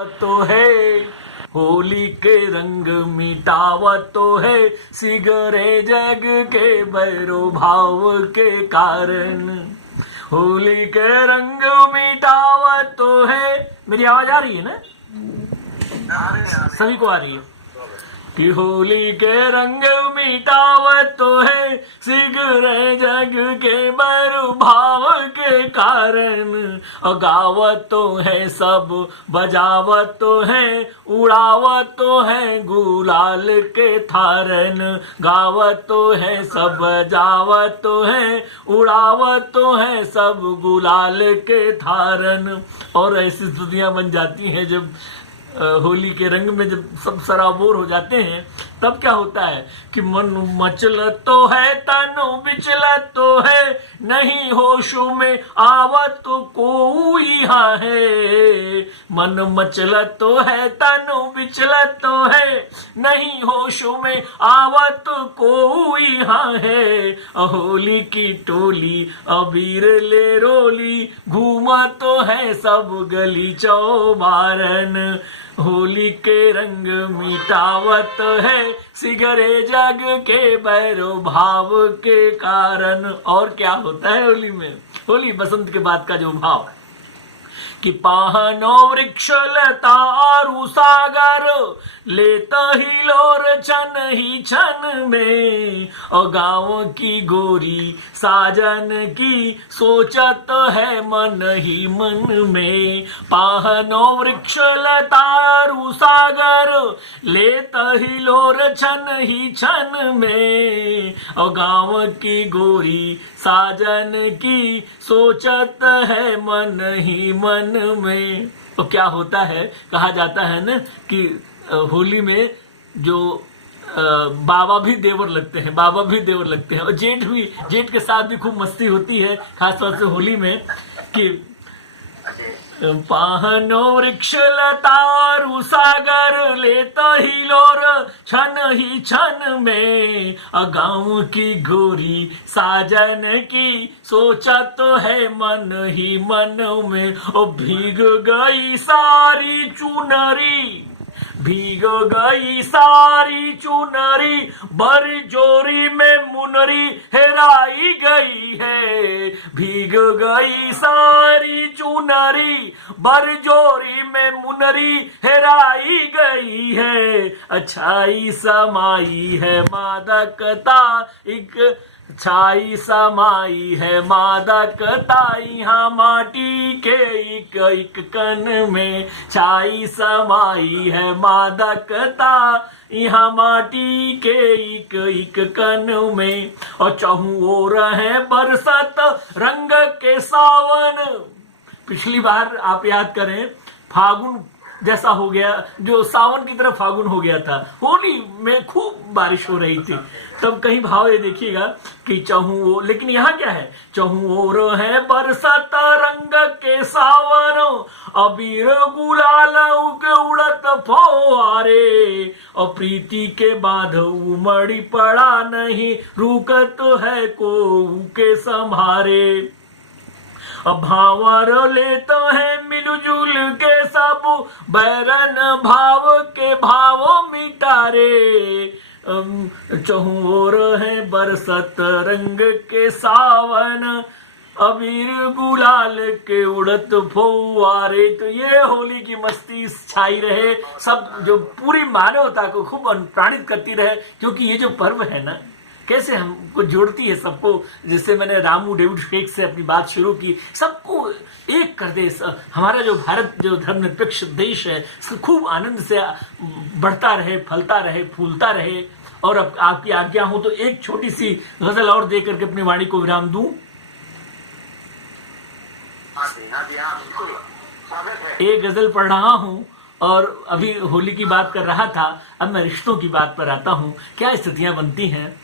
तो है होली के रंग मिटावत तो है, सिगरे जग के बैरो भाव के कारण। होली के रंग मिटावत तो है। मेरी आवाज आ रही है ना? सभी को आ रही है कि होली के रंग मिटावत तो है, सिगरे जग के बरुभाव के कारण। और गावत तो है सब, बजावत तो है, उड़ावत तो है गुलाल के थारन। गावत तो है सब, बजावत तो है, उड़ावत तो है सब गुलाल के थारन। और ऐसी दुनिया बन जाती है जब होली के रंग में जब सब सराबोर हो जाते हैं, तब क्या होता है कि मन मचलत तो है, तनु बिचलत तो है, नहीं होश में आवत तो कोई यहाँ है। मन मचलत तो है, तनु बिचलत तो है, नहीं होश में आवत तो कोई यहाँ है। होली की टोली अबीर ले रोली, घूमत तो है सब गली चौबारन। होली के रंग मिटावत है, सिगरे जग के बैरो भाव के कारण। और क्या होता है होली में? होली बसंत के बाद का जो भाव कि पाहनो वृक्ष लता आरु सागर, लेता ही लोर छन ही छन में। और गाँव की गोरी साजन की सोचत है मन ही मन में। पाहनो वृक्ष लता आरु सागर, लेता ही लोर छन ही छन में। और गाँव की गोरी साजन की सोचत है मन ही मन में। तो क्या होता है, कहा जाता है ना कि होली में जो बाबा भी देवर लगते हैं, बाबा भी देवर लगते हैं। और जेठ के साथ भी खूब मस्ती होती है, खासतौर से होली में कि पाहनो वृक्ष लतारु सागर, लेता ही लोर छन ही छन में। गाँव की गोरी साजन की सोचत तो है मन ही मन में। ओ भीग गई सारी चुनरी, भीग गई सारी चुनरी, बरजोरी में मुनरी हेराई गई है। भीग गई सारी चुनरी, बरजोरी में मुनरी हेराई गई है। अच्छाई समाई है मादकता, एक छाई समाई है मादकता, यहाँ माटी के एक एक कण में। छाई समाई है मादकता, यहाँ माटी के एक एक कण में। और चहु ओर है बरसत रंग के सावन। पिछली बार आप याद करें, फागुन जैसा हो गया, जो सावन की तरफ फागुन हो गया था। होली में खूब बारिश हो रही थी, तब कहीं भाव ये देखिएगा कि चहु, लेकिन यहाँ क्या है, चहु ओर है बरसत रंग के सावन, अबीर गुलाल के उड़त फौआरे। और प्रीति के बांध उमड़ी पड़ा नहीं, रुकत है को के संभारे। भावर लेते हैं मिलजुल के सब, बैरन भाव के भाव मिटारे। चहु ओर है बरसत रंग के सावन, अबीर गुलाल के उड़त फौआरे। तो ये होली की मस्ती छाई रहे, सब जो पूरी मानवता को खूब अनुप्राणित करती रहे। क्योंकि ये जो पर्व है ना, कैसे हमको जोड़ती है सबको। जैसे मैंने रामू डेविड शेख से अपनी बात शुरू की, सबको एक कर दे। हमारा जो भारत जो धर्मनिरपेक्ष देश है, खूब आनंद से बढ़ता रहे, फलता रहे, फूलता रहे। और अब आपकी आज्ञा हो तो एक छोटी सी गजल और दे करके अपनी वाणी को विराम दूं। एक गजल पढ़ रहा हूं और अभी होली की बात कर रहा था, अब मैं रिश्तों की बात पर आता हूं। क्या स्थितियां बनती हैं।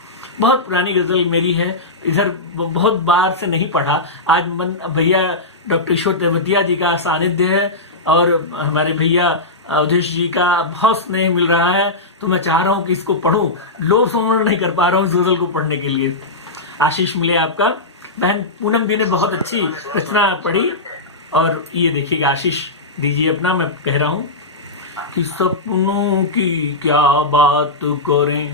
बहुत पुरानी गजल मेरी है, इधर बहुत बार से नहीं पढ़ा। आज मन भैया डॉक्टर ईश्वर तेवतिया जी का सानिध्य है और हमारे भैया अवधेश जी का बहुत स्नेह मिल रहा है, तो मैं चाह रहा हूं कि इसको पढूं। लोभ समरण नहीं कर पा रहा हूं इस गजल को पढ़ने के लिए। आशीष मिले आपका। बहन पूनम दी ने बहुत अच्छी रचना पढ़ी और ये देखिएगा, आशीष दीजिए अपना, मैं कह रहा हूं। कि सपनों की क्या बात करें,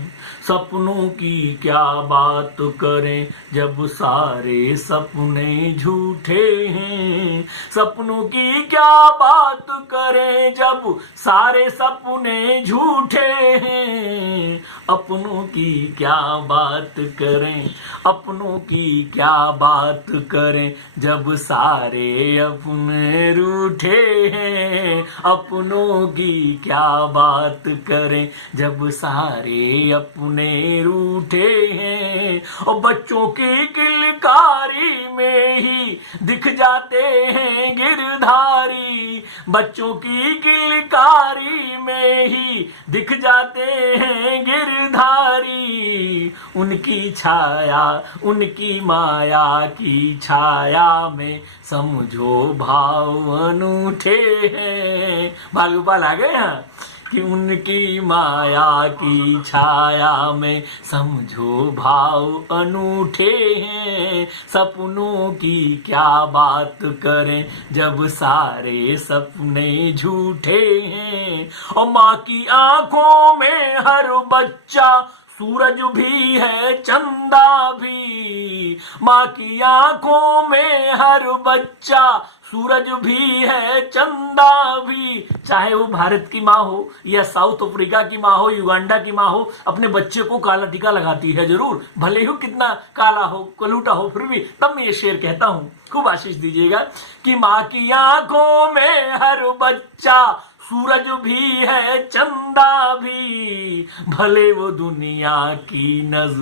सपनों की क्या बात करें जब सारे सपने झूठे हैं। सपनों की क्या बात करें जब सारे सपने झूठे हैं। अपनों की क्या बात करें, अपनों की क्या बात करें जब सारे अपने रूठे हैं। अपनों की क्या बात करें जब सारे अपने रूठे हैं। और बच्चों की किलकारी में ही दिख जाते हैं गिरधारी। बच्चों की किलकारी में ही दिख जाते हैं गिरधारी। उनकी छाया, उनकी माया की छाया में समझो भाव अनूठे हैं। बाल गोपाल आ गए यहाँ कि उनकी माया की छाया में समझो भाव अनूठे हैं। सपनों की क्या बात करें जब सारे सपने झूठे हैं। और माँ की आंखों में हर बच्चा सूरज भी है चंदा भी। माँ की आंखों में हर बच्चा सूरज भी है चंदा भी। चाहे वो भारत की माँ हो या साउथ अफ्रीका की माँ हो, युगांडा की माँ हो, अपने बच्चे को काला टीका लगाती है जरूर, भले ही कितना काला हो, कलूटा हो, फिर भी। तब मैं ये शेर कहता हूं, खूब आशीष दीजिएगा कि माँ की आंखों में हर बच्चा सूरज भी है चंदा भी। भले वो दुनिया की नजर